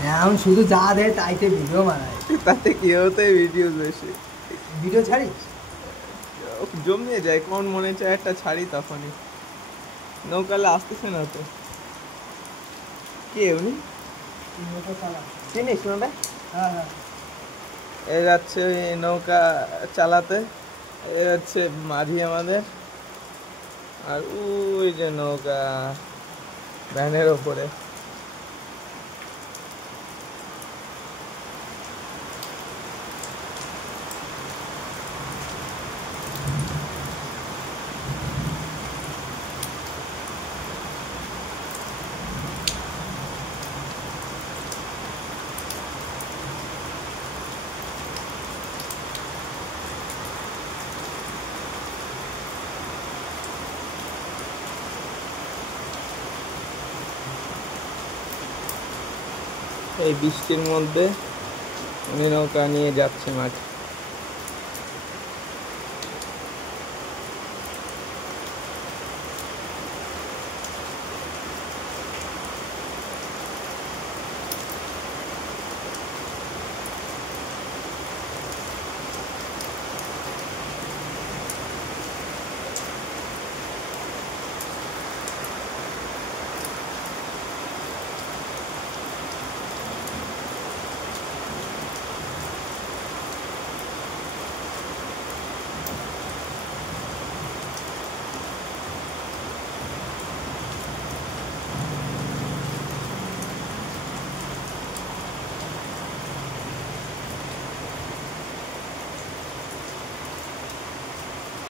এখন শুধু যা দেয় তাইতে ভিডিও বানায়। তাতে কি হতে ভিডিও বেশি ভিডিও ছাড়িস? জমিয়ে যায়, কোন মনে চায় একটা ছাড়ি তখনই। নৌকালে আসতেছে না তো। কে উনি? নৌকা চালা। চিনিস না রে? হ্যাঁ হ্যাঁ। এ যাচ্ছে ওই নৌকা চালাতে। এ হচ্ছে মাঝি আমাদের। আর ওই যে নৌকা ভ্যানের ওপরে। এই বৃষ্টির মধ্যে উনি নৌকা নিয়ে যাচ্ছে মাঠে।